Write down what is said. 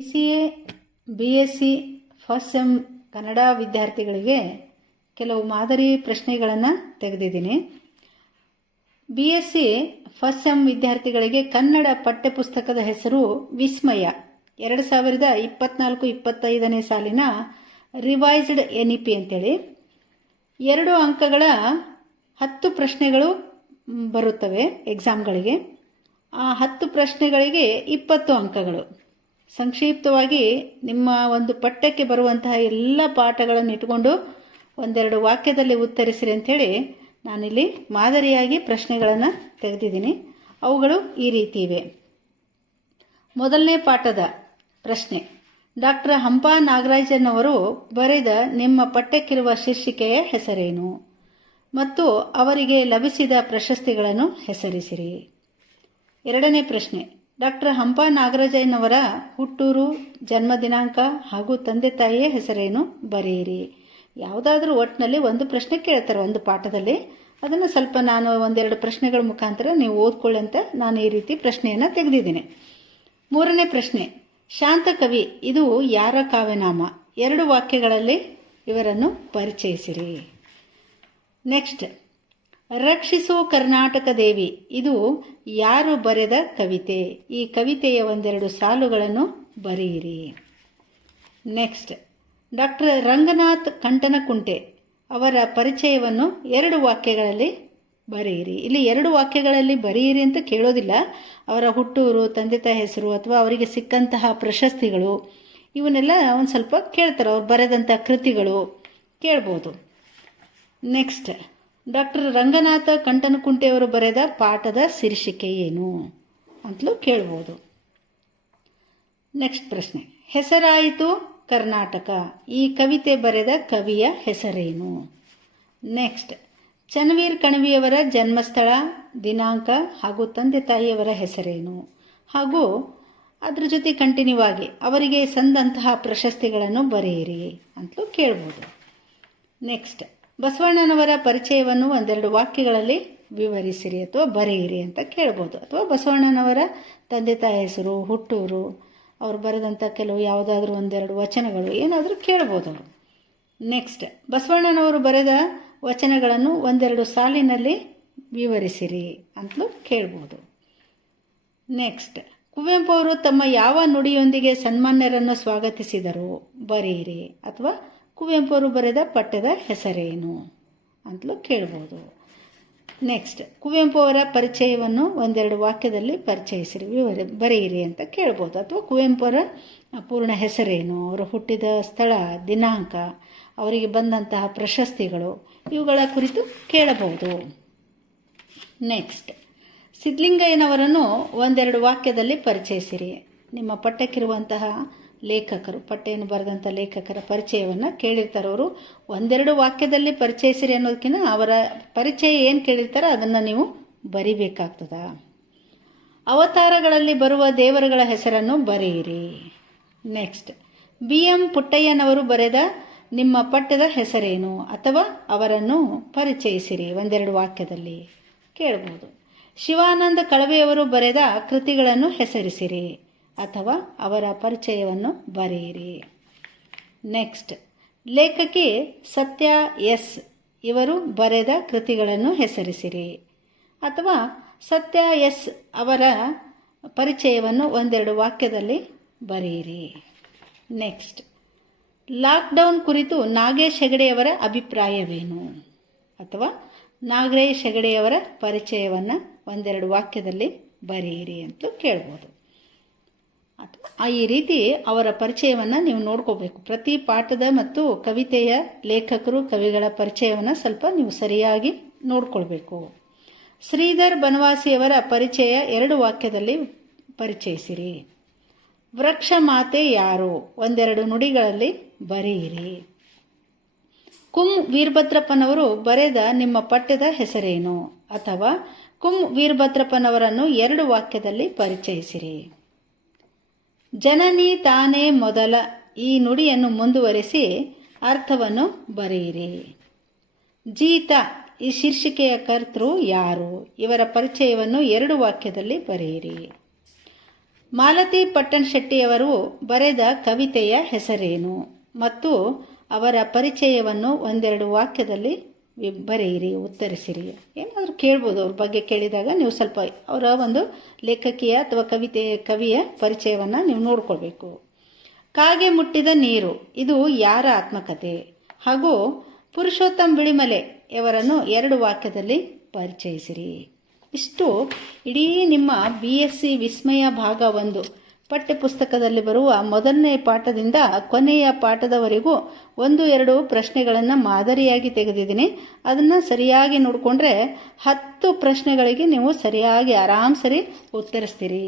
BCA BSc first sem Kannada ವಿದ್ಯಾರ್ಥಿಗಳಿಗೆ ಕೆಲವು ಮಾದರಿ ಪ್ರಶ್ನೆಗಳನ್ನು ತೆಗೆದಿದ್ದೀನಿ. BSc ಫಸ್ಟ್ ಸೆಮ್ ವಿದ್ಯಾರ್ಥಿಗಳಿಗೆ ಕನ್ನಡ ಪಠ್ಯಪುಸ್ತಕದ ಹೆಸರು ವಿಸ್ಮಯ. 2024-25ನೇ ಸಾಲಿನ ರಿವೈಸ್ಡ್ NEP ಅಂತೇಳಿ 2 ಅಂಕಗಳ 10 ಪ್ರಶ್ನೆಗಳು ಬರುತ್ತವೆ ಎಕ್ಸಾಮ್ಗಳಿಗೆ. ಆ 10 ಪ್ರಶ್ನೆಗಳಿಗೆ 20 ಅಂಕಗಳು. ಸಂಕ್ಷಿಪ್ತವಾಗಿ ನಿಮ್ಮ ಒಂದು ಪಠ್ಯಕ್ಕೆ ಬರುವಂತಹ ಎಲ್ಲ ಪಾಠಗಳನ್ನು ಇಟ್ಟುಕೊಂಡು ಒಂದೆರಡು ವಾಕ್ಯದಲ್ಲಿ ಉತ್ತರಿಸಿರಿ ಅಂಥೇಳಿ ನಾನಿಲ್ಲಿ ಮಾದರಿಯಾಗಿ ಪ್ರಶ್ನೆಗಳನ್ನು ತೆಗೆದಿದ್ದೀನಿ. ಅವುಗಳು ಈ ರೀತಿ ಇವೆ. ಮೊದಲನೇ ಪಾಠದ ಪ್ರಶ್ನೆ: ಡಾಕ್ಟರ್ ಹಂಪಾ ನಾಗರಾಜನವರು ಬರೆದ ನಿಮ್ಮ ಪಠ್ಯಕ್ಕಿರುವ ಶೀರ್ಷಿಕೆಯ ಹೆಸರೇನು ಮತ್ತು ಅವರಿಗೆ ಲಭಿಸಿದ ಪ್ರಶಸ್ತಿಗಳನ್ನು ಹೆಸರಿಸಿರಿ. ಎರಡನೇ ಪ್ರಶ್ನೆ: ಡಾಕ್ಟರ್ ಹಂಪಾ ನಾಗರಾಜನವರ ಹುಟ್ಟೂರು, ಜನ್ಮ ದಿನಾಂಕ ಹಾಗೂ ತಂದೆ ತಾಯಿಯ ಹೆಸರೇನು ಬರೆಯಿರಿ. ಯಾವುದಾದ್ರೂ ಒಟ್ಟಿನಲ್ಲಿ ಒಂದು ಪ್ರಶ್ನೆ ಕೇಳ್ತಾರೆ ಒಂದು ಪಾಠದಲ್ಲಿ. ಅದನ್ನು ಸ್ವಲ್ಪ ನಾನು ಒಂದೆರಡು ಪ್ರಶ್ನೆಗಳ ಮುಖಾಂತರ ನೀವು ಓದ್ಕೊಳ್ಳಿ ಅಂತ ನಾನು ಈ ರೀತಿ ಪ್ರಶ್ನೆಯನ್ನು ತೆಗೆದಿದ್ದೀನಿ. ಮೂರನೇ ಪ್ರಶ್ನೆ: ಶಾಂತ ಕವಿ ಇದು ಯಾರ ಕಾವ್ಯನಾಮ? 2 ವಾಕ್ಯಗಳಲ್ಲಿ ಇವರನ್ನು ಪರಿಚಯಿಸಿರಿ. ನೆಕ್ಸ್ಟ್: ರಕ್ಷಿಸು ಕರ್ನಾಟಕ ದೇವಿ ಇದು ಯಾರು ಬರೆದ ಕವಿತೆ? ಈ ಕವಿತೆಯ ಒಂದೆರಡು ಸಾಲುಗಳನ್ನು ಬರೆಯಿರಿ. ನೆಕ್ಸ್ಟ್: ಡಾಕ್ಟರ್ ರಂಗನಾಥ್ ಕಂಟನಕುಂಟೆ ಅವರ ಪರಿಚಯವನ್ನು 2 ವಾಕ್ಯಗಳಲ್ಲಿ ಬರೆಯಿರಿ. ಇಲ್ಲಿ 2 ವಾಕ್ಯಗಳಲ್ಲಿ ಬರೆಯಿರಿ ಅಂತ ಕೇಳೋದಿಲ್ಲ. ಅವರ ಹುಟ್ಟೂರು, ತಂದೆ ತಾಯಿ ಹೆಸರು ಅಥವಾ ಅವರಿಗೆ ಸಿಕ್ಕಂತಹ ಪ್ರಶಸ್ತಿಗಳು ಇವನ್ನೆಲ್ಲ ಒಂದು ಸ್ವಲ್ಪ ಕೇಳ್ತಾರೆ. ಅವ್ರು ಬರೆದಂಥ ಕೃತಿಗಳು ಕೇಳ್ಬೋದು. ನೆಕ್ಸ್ಟ್: ಡಾಕ್ಟರ್ ರಂಗನಾಥ ಕಂಟನಕುಂಟೆಯವರು ಬರೆದ ಪಾಠದ ಶೀರ್ಷಿಕೆ ಏನು ಅಂತಲೂ ಕೇಳ್ಬೋದು. ನೆಕ್ಸ್ಟ್ ಪ್ರಶ್ನೆ: ಹೆಸರಾಯಿತು ಕರ್ನಾಟಕ ಈ ಕವಿತೆ ಬರೆದ ಕವಿಯ ಹೆಸರೇನು? ನೆಕ್ಸ್ಟ್: ಚನ್ನವೀರ್ ಕಣವಿಯವರ ಜನ್ಮಸ್ಥಳ, ದಿನಾಂಕ ಹಾಗೂ ತಂದೆ ತಾಯಿಯವರ ಹೆಸರೇನು? ಹಾಗೂ ಅದ್ರ ಜೊತೆ ಕಂಟಿನ್ಯೂ ಆಗಿ ಅವರಿಗೆ ಸಂದಂತಹ ಪ್ರಶಸ್ತಿಗಳನ್ನು ಬರೆಯಿರಿ ಅಂತಲೂ ಕೇಳ್ಬೋದು. ನೆಕ್ಸ್ಟ್: ಬಸವಣ್ಣನವರ ಪರಿಚಯವನ್ನು ಒಂದೆರಡು ವಾಕ್ಯಗಳಲ್ಲಿ ವಿವರಿಸಿರಿ ಅಥವಾ ಬರೆಯಿರಿ ಅಂತ ಕೇಳ್ಬೋದು. ಅಥವಾ ಬಸವಣ್ಣನವರ ತಂದೆ ತಾಯಿ ಹೆಸರು, ಹುಟ್ಟೂರು, ಅವ್ರು ಬರೆದಂಥ ಕೆಲವು ಯಾವುದಾದ್ರೂ ಒಂದೆರಡು ವಚನಗಳು ಏನಾದರೂ ಕೇಳ್ಬೋದು ಅವರು. ನೆಕ್ಸ್ಟ್: ಬಸವಣ್ಣನವರು ಬರೆದ ವಚನಗಳನ್ನು ಒಂದೆರಡು ಸಾಲಿನಲ್ಲಿ ವಿವರಿಸಿರಿ ಅಂತಲೂ ಕೇಳ್ಬೋದು. ನೆಕ್ಸ್ಟ್: ಕುವೆಂಪು ಅವರು ತಮ್ಮ ಯಾವ ನುಡಿಯೊಂದಿಗೆ ಸನ್ಮಾನ್ಯರನ್ನು ಸ್ವಾಗತಿಸಿದರು ಬರೆಯಿರಿ. ಅಥವಾ ಕುವೆಂಪು ಅವರು ಬರೆದ ಪಠ್ಯದ ಹೆಸರೇನು ಅಂತಲೂ ಕೇಳ್ಬೋದು. ನೆಕ್ಸ್ಟ್: ಕುವೆಂಪು ಅವರ ಪರಿಚಯವನ್ನು ಒಂದೆರಡು ವಾಕ್ಯದಲ್ಲಿ ಪರಿಚಯಿಸಿರಿ, ಬರೆಯಿರಿ ಅಂತ ಕೇಳ್ಬೋದು. ಅಥವಾ ಕುವೆಂಪು ಅವರ ಪೂರ್ಣ ಹೆಸರೇನು, ಅವರು ಹುಟ್ಟಿದ ಸ್ಥಳ, ದಿನಾಂಕ, ಅವರಿಗೆ ಬಂದಂತಹ ಪ್ರಶಸ್ತಿಗಳು ಇವುಗಳ ಕುರಿತು ಕೇಳಬಹುದು. ನೆಕ್ಸ್ಟ್: ಸಿದ್ಧಲಿಂಗಯ್ಯನವರನ್ನು ಒಂದೆರಡು ವಾಕ್ಯದಲ್ಲಿ ಪರಿಚಯಿಸಿರಿ. ನಿಮ್ಮ ಪಠ್ಯಕ್ಕಿರುವಂತಹ ಲೇಖಕರು, ಪಠ್ಯವನ್ನು ಬರೆದಂಥ ಲೇಖಕರ ಪರಿಚಯವನ್ನು ಕೇಳಿರ್ತಾರೆ ಅವರು. ಒಂದೆರಡು ವಾಕ್ಯದಲ್ಲಿ ಪರಿಚಯಿಸಿರಿ ಅನ್ನೋದಕ್ಕಿಂತ ಅವರ ಪರಿಚಯ ಏನು ಕೇಳಿರ್ತಾರೆ ಅದನ್ನು ನೀವು ಬರಿಬೇಕಾಗ್ತದ. ಅವತಾರಗಳಲ್ಲಿ ಬರುವ ದೇವರುಗಳ ಹೆಸರನ್ನು ಬರೆಯಿರಿ. ನೆಕ್ಸ್ಟ್: BM ಪುಟ್ಟಯ್ಯನವರು ಬರೆದ ನಿಮ್ಮ ಪಠ್ಯದ ಹೆಸರೇನು ಅಥವಾ ಅವರನ್ನು ಪರಿಚಯಿಸಿರಿ ಒಂದೆರಡು ವಾಕ್ಯದಲ್ಲಿ ಕೇಳ್ಬೋದು. ಶಿವಾನಂದ ಕಳವೆಯವರು ಬರೆದ ಕೃತಿಗಳನ್ನು ಹೆಸರಿಸಿರಿ ಅಥವಾ ಅವರ ಪರಿಚಯವನ್ನು ಬರೆಯಿರಿ. ನೆಕ್ಸ್ಟ್: ಲೇಖಕಿ ಸತ್ಯ S ಇವರು ಬರೆದ ಕೃತಿಗಳನ್ನು ಹೆಸರಿಸಿರಿ ಅಥವಾ ಸತ್ಯ S ಅವರ ಪರಿಚಯವನ್ನು ಒಂದೆರಡು ವಾಕ್ಯದಲ್ಲಿ ಬರೆಯಿರಿ. ನೆಕ್ಸ್ಟ್: ಲಾಕ್ಡೌನ್ ಕುರಿತು ನಾಗೇಶ್ ಹೆಗಡೆಯವರ ಅಭಿಪ್ರಾಯವೇನು ಅಥವಾ ನಾಗೇಶ್ ಹೆಗಡೆಯವರ ಪರಿಚಯವನ್ನು ಒಂದೆರಡು ವಾಕ್ಯದಲ್ಲಿ ಬರೆಯಿರಿ ಅಂತ ಕೇಳ್ಬೋದು. ಅಥವಾ ಈ ರೀತಿ ಅವರ ಪರಿಚಯವನ್ನು ನೀವು ನೋಡ್ಕೋಬೇಕು. ಪ್ರತಿ ಪಾಠದ ಮತ್ತು ಕವಿತೆಯ ಲೇಖಕರು, ಕವಿಗಳ ಪರಿಚಯವನ್ನು ಸ್ವಲ್ಪ ನೀವು ಸರಿಯಾಗಿ ನೋಡ್ಕೊಳ್ಬೇಕು. ಶ್ರೀಧರ್ ಬನವಾಸಿಯವರ ಪರಿಚಯ 2 ವಾಕ್ಯದಲ್ಲಿ ಪರಿಚಯಿಸಿರಿ. ವೃಕ್ಷ ಮಾತೆ ಯಾರು ಒಂದೆರಡು ನುಡಿಗಳಲ್ಲಿ ಬರೆಯಿರಿ. ಕುಂ ವೀರಭದ್ರಪ್ಪನವರು ಬರೆದ ನಿಮ್ಮ ಪಠ್ಯದ ಹೆಸರೇನು ಅಥವಾ ಕುಂ ವೀರಭದ್ರಪ್ಪನವರನ್ನು 2 ವಾಕ್ಯದಲ್ಲಿ ಪರಿಚಯಿಸಿರಿ. ಜನನಿ ತಾನೇ ಮೊದಲ ಈ ನುಡಿಯನ್ನು ಮುಂದುವರಿಸಿ ಅರ್ಥವನ್ನು ಬರೆಯಿರಿ. ಜೀತ ಈ ಶೀರ್ಷಿಕೆಯ ಕರ್ತೃ ಯಾರು? ಇವರ ಪರಿಚಯವನ್ನು 2 ವಾಕ್ಯದಲ್ಲಿ ಬರೆಯಿರಿ. ಮಾಲತಿ ಪಟ್ಟಣ್ ಶೆಟ್ಟಿಯವರು ಬರೆದ ಕವಿತೆಯ ಹೆಸರೇನು ಮತ್ತು ಅವರ ಪರಿಚಯವನ್ನು ಒಂದೆರಡು ವಾಕ್ಯದಲ್ಲಿ ಬರೆಯಿರಿ, ಉತ್ತರಿಸಿರಿ. ಏನಾದರೂ ಕೇಳ್ಬೋದು, ಅವ್ರ ಬಗ್ಗೆ ಕೇಳಿದಾಗ ನೀವು ಸ್ವಲ್ಪ ಅವರ ಒಂದು ಲೇಖಕಿಯ ಅಥವಾ ಕವಿಯ ಪರಿಚಯವನ್ನು ನೀವು ನೋಡ್ಕೊಳ್ಬೇಕು. ಕಾಗೆ ಮುಟ್ಟಿದ ನೀರು, ಇದು ಯಾರ ಆತ್ಮಕಥೆ? ಹಾಗೂ ಪುರುಷೋತ್ತಮ್ ಬಿಳಿಮಲೆ ಇವರನ್ನು 2 ವಾಕ್ಯದಲ್ಲಿ ಪರಿಚಯಿಸಿರಿ. ಇಷ್ಟು ಇಡೀ ನಿಮ್ಮ BSc ವಿಸ್ಮಯ ಭಾಗ 1 ಪಠ್ಯಪುಸ್ತಕದಲ್ಲಿ ಬರುವ ಮೊದಲನೇ ಪಾಠದಿಂದ ಕೊನೆಯ ಪಾಠದವರೆಗೂ 1-2 ಪ್ರಶ್ನೆಗಳನ್ನು ಮಾದರಿಯಾಗಿ ತೆಗೆದಿದ್ದೀನಿ. ಅದನ್ನು ಸರಿಯಾಗಿ ನೋಡಿಕೊಂಡ್ರೆ 10 ಪ್ರಶ್ನೆಗಳಿಗೆ ನೀವು ಸರಿಯಾಗಿ ಆರಾಮ್ ಸರಿ ಉತ್ತರಿಸ್ತೀರಿ.